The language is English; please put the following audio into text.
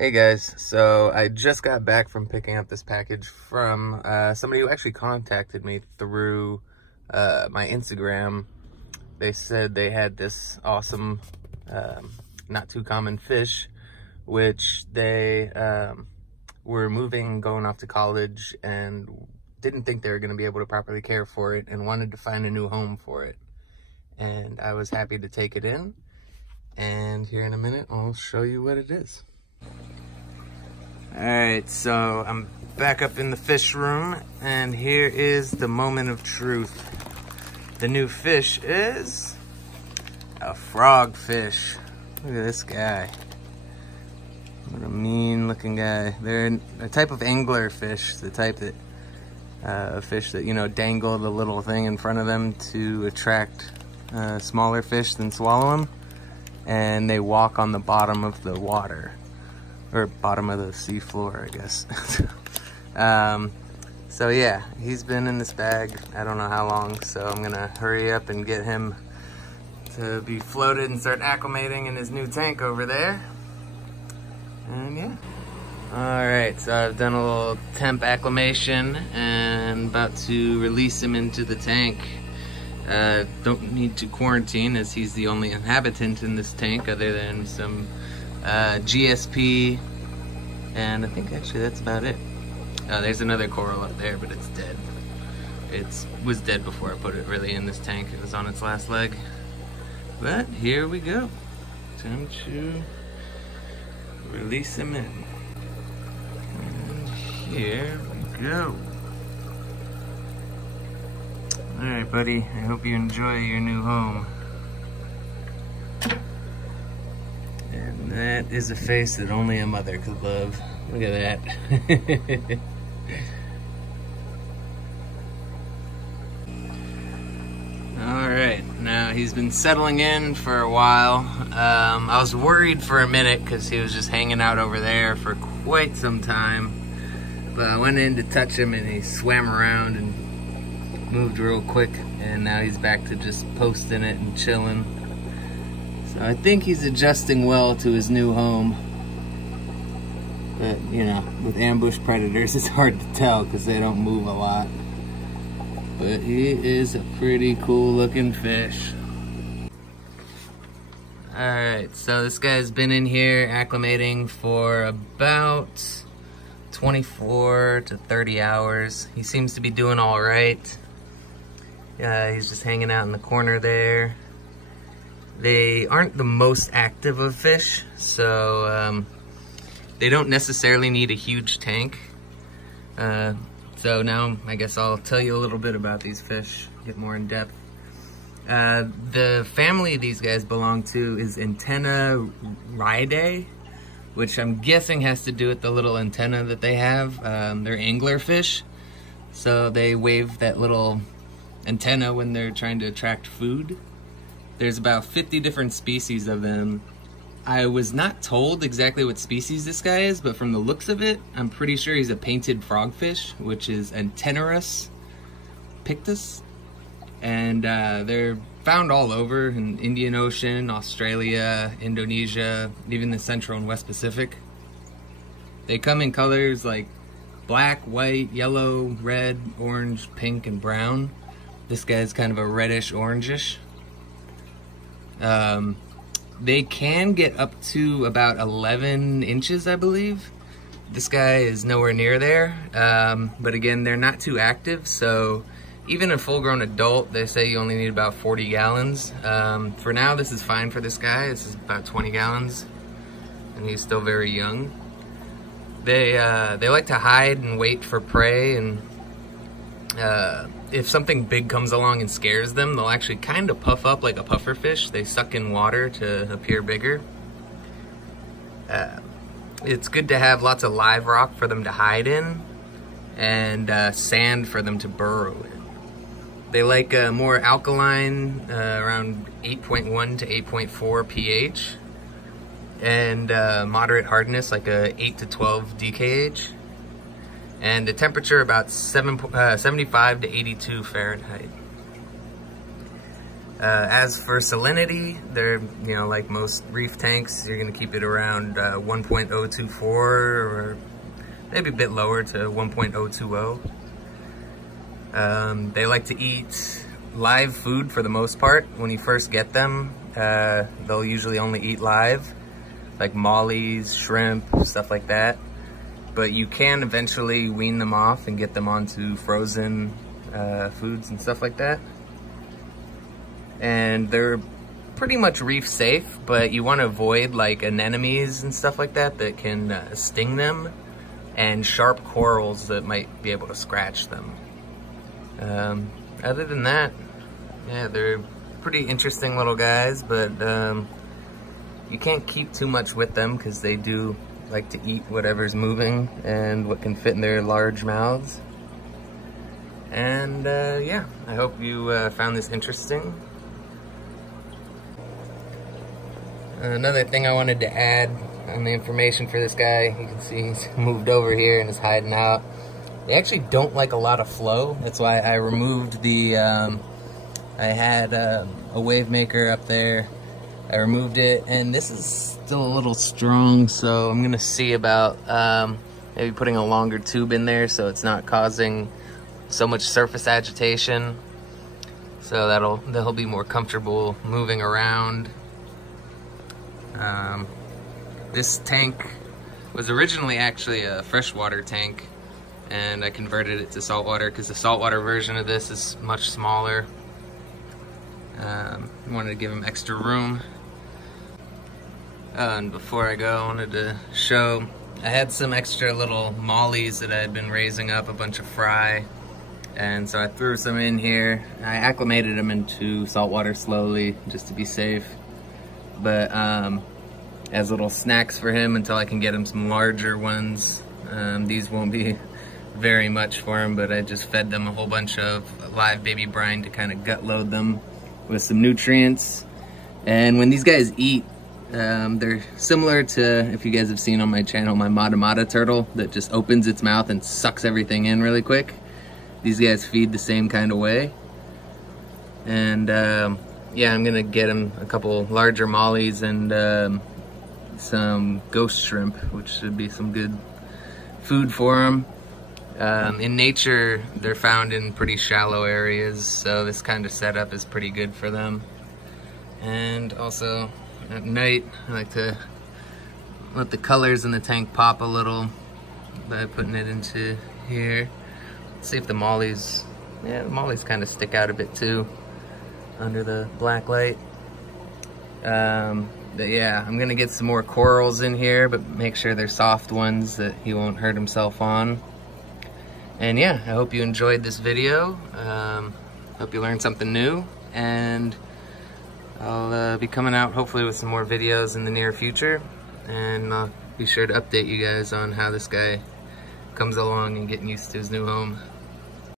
Hey guys, so I just got back from picking up this package from somebody who actually contacted me through my Instagram. They said they had this awesome, not too common fish, which they were moving, going off to college, and didn't think they were going to be able to properly care for it and wanted to find a new home for it. And I was happy to take it in, and here in a minute I'll show you what it is. Alright, so I'm back up in the fish room, and here is the moment of truth. The new fish is a frogfish. Look at this guy. What a mean looking guy. They're a type of anglerfish, the type that fish that, you know, dangle the little thing in front of them to attract smaller fish than swallow them. And they walk on the bottom of the water. Or bottom of the sea floor, I guess. So yeah, he's been in this bag I don't know how long, so I'm gonna hurry up and get him to be floated and start acclimating in his new tank over there. And yeah. Alright, so I've done a little temp acclimation and about to release him into the tank. Don't need to quarantine, as he's the only inhabitant in this tank other than some GSP, and I think actually that's about it. There's another coral up there, but it's dead. It was dead before I put it really in this tank. It was on its last leg. But here we go. Time to release him in. And here we go. Alright, buddy. I hope you enjoy your new home. And that is a face that only a mother could love. Look at that. Alright, now he's been settling in for a while. I was worried for a minute because he was just hanging out over there for quite some time. But I went in to touch him and he swam around and moved real quick. And now he's back to just posting it and chilling. So I think he's adjusting well to his new home. But, you know, with ambush predators, it's hard to tell because they don't move a lot. But he is a pretty cool looking fish. Alright, so this guy's been in here acclimating for about 24 to 30 hours. He seems to be doing alright. He's just hanging out in the corner there. They aren't the most active of fish, so they don't necessarily need a huge tank. So now I guess I'll tell you a little bit about these fish, get more in depth. The family these guys belong to is Antennariidae, which I'm guessing has to do with the little antenna that they have. They're anglerfish, so they wave that little antenna when they're trying to attract food. There's about 50 different species of them. I was not told exactly what species this guy is, but from the looks of it, I'm pretty sure he's a painted frogfish, which is Antennarus pictus. And they're found all over in Indian Ocean, Australia, Indonesia, even the Central and West Pacific. They come in colors like black, white, yellow, red, orange, pink, and brown. This guy's kind of a reddish orangish. They can get up to about 11 inches, I believe. This guy is nowhere near there, but again, they're not too active, so even a full-grown adult, they say you only need about 40 gallons. For now, this is fine for this guy. This is about 20 gallons, and he's still very young. They like to hide and wait for prey, and if something big comes along and scares them, they'll actually kind of puff up like a pufferfish. They suck in water to appear bigger. It's good to have lots of live rock for them to hide in, and sand for them to burrow in. They like more alkaline, around 8.1 to 8.4 pH, and moderate hardness, like a 8 to 12 DKH. And the temperature about 75 to 82 Fahrenheit. As for salinity, they're, you know, like most reef tanks, you're gonna keep it around 1.024 or maybe a bit lower to 1.020. They like to eat live food for the most part. When you first get them, they'll usually only eat live, like mollies, shrimp, stuff like that. But you can eventually wean them off and get them onto frozen foods and stuff like that. And they're pretty much reef safe, but you want to avoid like anemones and stuff like that that can sting them, and sharp corals that might be able to scratch them. Other than that, yeah, they're pretty interesting little guys, but you can't keep too much with them because they do like to eat whatever's moving and what can fit in their large mouths. And yeah, I hope you found this interesting. Another thing I wanted to add on the information for this guy, you can see he's moved over here and is hiding out. They actually don't like a lot of flow. That's why I removed the, I had a wave maker up there. I removed it, and this is still a little strong, so I'm gonna see about maybe putting a longer tube in there so it's not causing so much surface agitation. So they'll be more comfortable moving around. This tank was originally actually a freshwater tank, and I converted it to saltwater because the saltwater version of this is much smaller. I wanted to give him extra room. And before I go, I wanted to show, I had some extra little mollies that I had been raising up, a bunch of fry, and so I threw some in here. I acclimated them into saltwater slowly just to be safe, but as little snacks for him until I can get him some larger ones. These won't be very much for him, but I just fed them a whole bunch of live baby brine to kind of gut load them with some nutrients. And when these guys eat, they're similar to, if you guys have seen on my channel, my Mata Mata turtle that just opens its mouth and sucks everything in really quick. These guys feed the same kind of way. And yeah, I'm gonna get him a couple larger mollies and some ghost shrimp, which should be some good food for him. In nature, they're found in pretty shallow areas, so this kind of setup is pretty good for them. And also, at night, I like to let the colors in the tank pop a little by putting it into here. Let's see if the mollies, yeah, the mollies kind of stick out a bit too under the black light. But yeah, I'm gonna get some more corals in here, but make sure they're soft ones that he won't hurt himself on. And yeah, I hope you enjoyed this video. Hope you learned something new, and I'll be coming out hopefully with some more videos in the near future, and I'll be sure to update you guys on how this guy comes along and getting used to his new home.